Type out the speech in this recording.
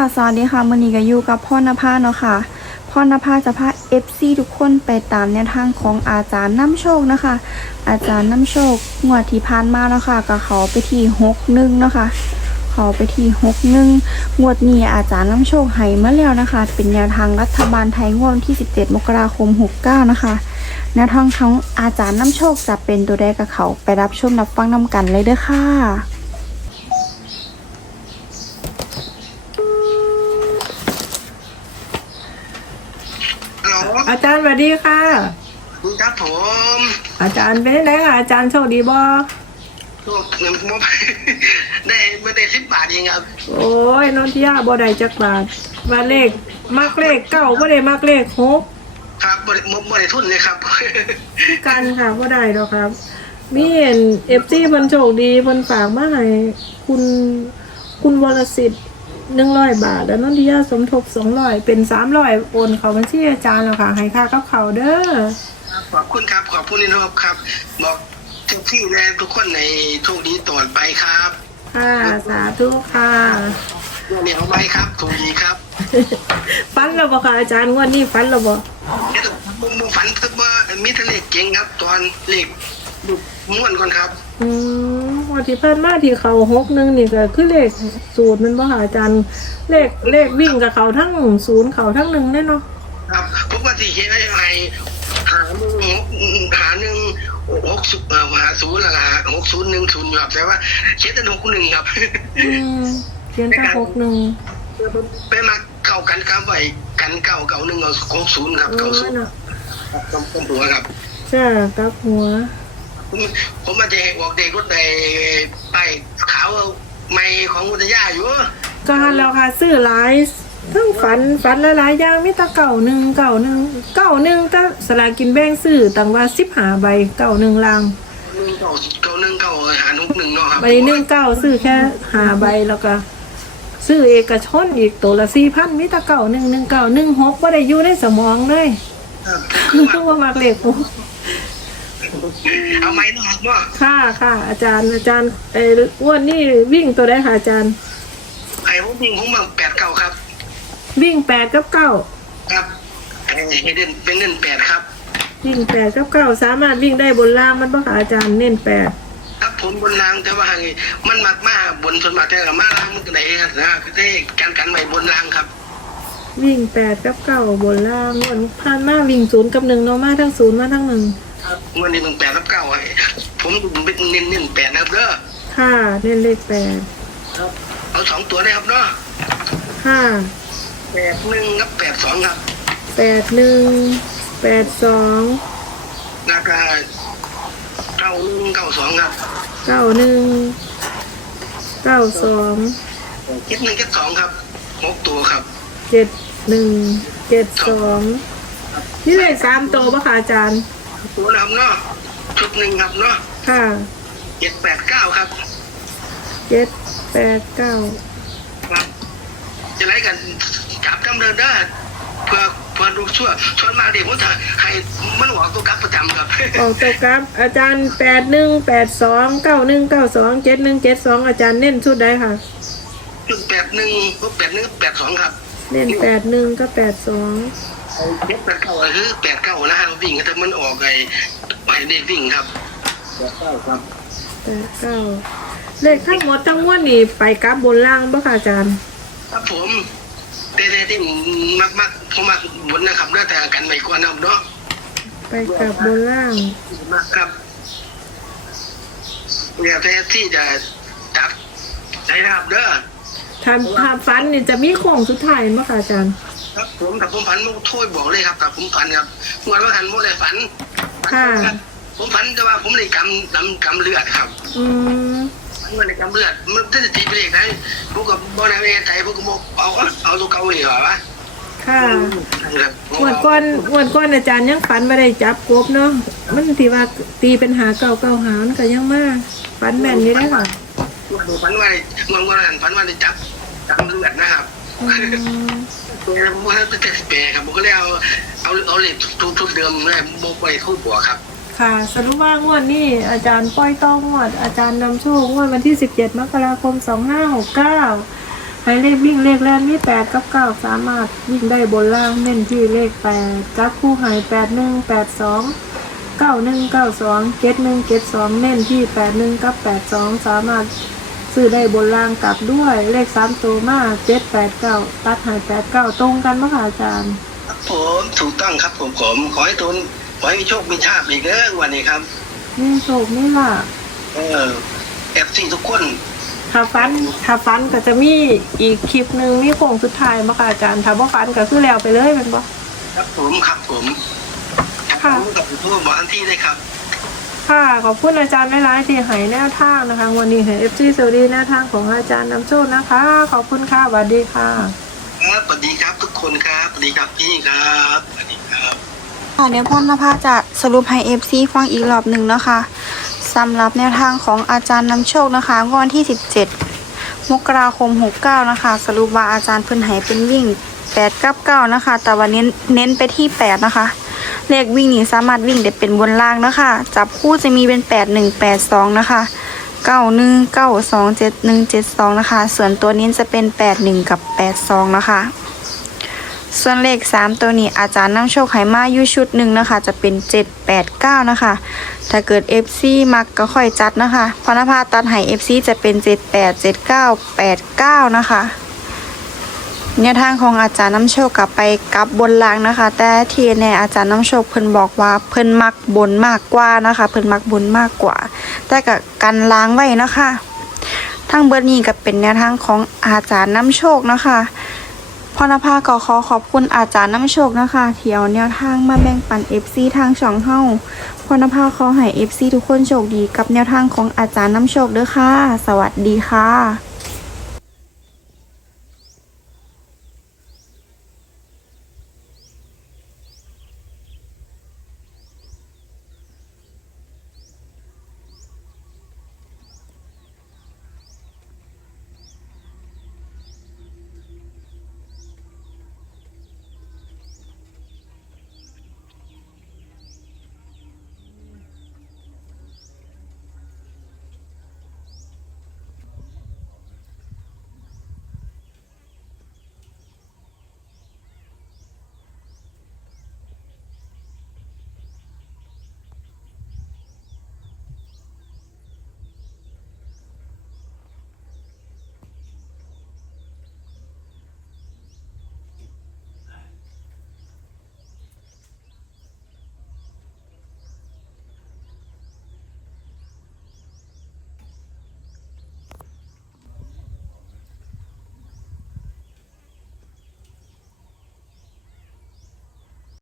ค่ะสวัสดีค่ะมือนี้ก็อยู่กับพ่อนภาเนาะค่ะพ่อนภาจะพา FC ทุกคนไปตามแนวทางของอาจารย์น้ำโชคนะคะ อาจารย์น้ำโชคงวดที่ผ่านมาเนาะค่ะก็เขาไปที่หกหนึ่งเนาะค่ะเขาไปที่หกหนึ่งงวดนี้อาจารย์น้ำโชคให้มาแล้วนะคะ เป็นแนวทางรัฐบาลไทยงวดที่ 17 มกราคม 69 นะคะแนวทางของอาจารย์น้ำโชคจะเป็นตัวใดกับเขาไปรับชมรับฟังนำกันเลยเด้อค่ะ ฮัลโหล อาจารย์สวัสดีค่ะ ครับผม อาจารย์เป็นไงคะอาจารย์โชคดีบ่ลูกเงินผมได้ไม่ได้สิบบาทเองครับ โอ้ยนนทิยาบ่ได้จักบาทว่าเลขมักเลขเก้าบ่ได้มักเลขหกครับบริบริทุนเลยครับคือกันค่ะบ่ได้ดอกครับมีเห็น FG เพิ่นโชคดีเพิ่นฝากมาให้คุณคุณวรสิทธิ์ 100บาท แล้วนนทิยาสมทบ200เป็น300โอนเข้าบัญชีอาจารย์แล้วค่ะให้ค่ากับเขาวเด้อขอบคุณครับขอบคุณนี่นะครับครับ บอกทุกที่แลทุกคนในโชคดีตลอดไปครับค่ะสาธุค่ะเหนียวไว้ครับถูกดีครับฟันแล้วบ่ค่ะอาจารย์งวดนี้ฟันแล้วบ่เดี๋ยวผมผมฝันถึงว่ามีทะเลขเก่งครับ ตอนเลขลูกม้วนก่อนครับ อืม วันที่ผ่านมาที่เขาหกหนึ่งนี่ก็คือเลขศูนย์แมันบ่ค่ะอาจารย์เลขเลขวิ่งกับเขาทั้งศูนย์เขาทั้งหนึ่งแน่เนาะครับผมว่าที่เห็นอะไรหาหนึ่งหาหนึ่งหกศูนย์หาศูนย์ละหกศูนย์หนึ่งศูนย์ครับแต่ว่าเขียนแต่หกหนึ่งครับอืมเขียนแค่หกหนึ่งไปมาเก่ากันครับไว้กันเก่าเก่าหนึ่งเอาของศูนย์ครับเอเก่าอศูนย์เนาะครับกำหัวครับจ้ากับหัว ผมผมมาจะออกเด็กรถในไปขาวไม่ของอุทยาอยู่ก็หันแล้วค่ะ ซื้อหลายทั้งฝันฝันหลายๆอย่างมีแตะเก่าหนึ่งเก่าหนึ่งเก่าหนึ่งแต่สลากกินแบ่งซื้อต่างว่าสิบหาใบเก่าหนึ่งลางหนึ่งเก่าเก่าหนึ่งเก่าหาหกหนึ่งเนาะครับใบหนึ่งเก้าซื้อแค่หาใบแล้วก็ซื้อเอกชนอีกตัวละสี่พันมิตรเก่าหนึ่งหนึ่งเก่าหนึ่งหกว่าได้อยู่ในสมองเลยครับคือว่ามากเลขหก เอาไม้เนาะเนาะค่ะค่ะอาจารย์อาจารย์เอออ้วนนี่วิ่งตัวได้ค่ะอาจารย์ไอ้ผมยิงผมมาแปดเก่าครับ วิ่งแปดกับเก้าครับไอ้เด่นเป็นเด่นแปดครับ วิ่งแปดกับเก้าสามารถวิ่งได้บนล่างมันปะค่ะอาจารย์เน้นแปดครับผลบนรางแต่ว่าไงมันมากมากบนส่วนมากแต่ว่ามาล่างมันก็ได้ครับนะได้การกันใหม่บนรางครับวิ่งแปดกับเก้าบนล่างวันผ่านมาวิ่งศูนย์กับหนึ่งเนาะมาทั้งศูนย์มาทั้งหนึ่ง ครับวันนี้มันแปดรับเก้าไอ้ผมเป็นเน้นเน้นแปดนะครับเด้อค่ะเน้นเลขแปดครับเอาสองตัวได้ครับเนาะค่ะแปดหนึ่งกับแปดสองครับแปดหนึ่งแปดสองราคาเก้าหนึ่งเก้าสองครับเก้าหนึ่งเก้าสองเจ็ดหนึ่งเจ็ดสองครับหกตัวครับเจ็ดหนึ่งเจ็ดสองนี่เลขสามตัวปะคะอาจารย์ ตัวนะครับเนาะชุดหนึ่งครับเนาะค่ะเจ็ดแปดเก้าครับเจ็ดแปดเก้าครับจะไล่กันจับจำเดินได้เพื่อเพื่อดูชั่วชวนมาเด็กผมจะให้มันหวังตัวกลับประจำครับออกตัวครับ อาจารย์แปดหนึ่งแปดสองเก้าหนึ่งเก้าสองเจ็ดหนึ่งเจ็ดสองอาจารย์เน้นชุดใดค่ะจุดแปดหนึ่งแปดหนึ่งแปดสองครับ เน้นแปดหนึ่งก็แปดสอง เจ็ดแปดเก้าคือแปดเก้านะฮะวิ่งถ้ามันออกไอ้ไอ้เด็กวิ่งครับแปดเก้าครับแปดเก้าเลขทั้งหมดทั้งมวลนี่ไปกราฟบนล่างปะคะอาจารย์ ครับผมแต่แต่ที่มากมากๆผมมากบนนะครับแล้วแต่กันไม่กว่านะครับเนาะไปกราฟบนล่างมากครับเนี่ยแต่ที่จะจับใช้นะครับเด้อทำทำฟันนี่จะมีโค้งสุดท้ายปะคะอาจารย์ ครับผมแต่ผมฝันโทษบอกเลยครับแต่ผมฝันครับเมื่อวันหันโมเลยฝันค่ะ ผมฝันแต่ว่าผมเลยกำกำกำเลือดครับอืมฝันว่าในกำเลือดมันถ้าจะตีไปเลยได้ผมกับบอลในใจผมก็บอกเอาเอาตัวเก่าเลยเหรอวะค่ะครับงวดก้อนงวดก้อนอาจารย์ยังฝันไม่ได้จับกบเนาะมันที่ว่าตีเป็นหาเก่าเก่าหามันก็ยังมาฝันแม่นอยู่ได้อค่ะฝันว่าเมื่อวันหันฝันว่าได้จับกำเลือดนะครับ อืม ผมว่าจะแปลครับผมก็เลยเอาเอาเอาเหล็กทุกทุกเดิมเลยโมไปคู่บัวครับ ค่ะ สรุปว่างวดนี้อาจารย์ป้อยต้องงวด อาจารย์นำโชคงวดวันที่ 17 มกราคม 2569ให้เลขวิ่งเลขแรกมีแปดกับเก้าสามารถวิ่งได้บนล่างเน้นที่เลขแปดจับคู่หายแปดหนึ่งแปดสองเก้าหนึ่งเก้าสองเจ็ดหนึ่งเจ็ดสองเน้นที่แปดหนึ่งกับแปดสองสามารถ ซื้อได้บนล่างกลับด้วย เลขสามตัวมากเจ็ดแปดเก้าตัดใหายแปดเก้าตรงกันมั้คะอาจารย์ ครับผมถูกต้องครับผมผมขอให้ทุนขอให้มีโชคมีชาติอีกเด้อวันนี้ครับนี่โชคนี่ล่ะเออเอฟซีทุกคนถ้าฟันถ้าฟันก็จะมีอีกคลิปหนึ่งมีโค้งสุดท้ายมาค่ะอาจารย์ถ้าบ่ฟันก็คือแล้วไปเลยแมันบ่ครับผมครับผมค่ะ ผมกับผู้บอกทันทีเลยครับ ค่ะขอบคุณอาจารย์หลายๆที่ให้แนวทางนะคะ วันนี้ให้เอฟซีสวัสดีแนวทางของอาจารย์นำโชคนะคะ ขอบคุณค่ะสวัสดีค่ะ ครับสวัสดีครับทุกคนครับสวัสดีครับพี่ครับสวัสดีครับค่ะเดี๋ยวพ่อนภาจะสรุปให้ FC ฟังอีกรอบหนึ่งนะคะสำหรับแนวทางของอาจารย์นำโชคนะคะงวดวันที่ 17 มกราคม 69 นะคะ สรุปว่าอาจารย์เพิ่นให้เป็นวิ่ง 8 กับ 9 นะคะ แต่วันนี้เน้นไปที่ 8 นะคะ เลขวิ่งนี่สามารถวิ่งได้เป็นบนล่างนะคะจับคู่จะมีเป็น 8 1 8 2 นะคะ 9 1 9 2 7 1 7 2 นะคะ ส่วนตัวนี้จะเป็น 8 1 กับ 8 2 นะคะ ส่วนเลข 3 ตัวนี้อาจารย์นำโชคไหมาอยู่ชุดหนึ่งนะคะ จะเป็น 7 8 9 นะคะ ถ้าเกิด FC มักก็ค่อยจัดนะคะพรณภาตัดให้ FC จะเป็น 7 8 7 9 8 9 นะคะ แนวทางของอาจารย์น้ำโชคกลับไปกลับบนล่างนะคะ แต่ที่ในอาจารย์น้ำโชคเพิ่นบอกว่าเพิ่นมักบนมากกว่านะคะ เพิ่นมักบนมากกว่า แต่กับกันล้างไว้นะคะทั้งเบิดนี้ก็เป็นแนวทางของอาจารย์น้ำโชคนะคะพรณภาก็ขอขอบคุณอาจารย์น้ำโชคนะคะเที่เอาแนวทางมาแบ่งปัน FC ทางช่องเฮาพรณภาขอให้ FC ทุกคนโชคดีกับแนวทางของอาจารย์น้ำโชคเด้อค่ะ สวัสดีค่ะ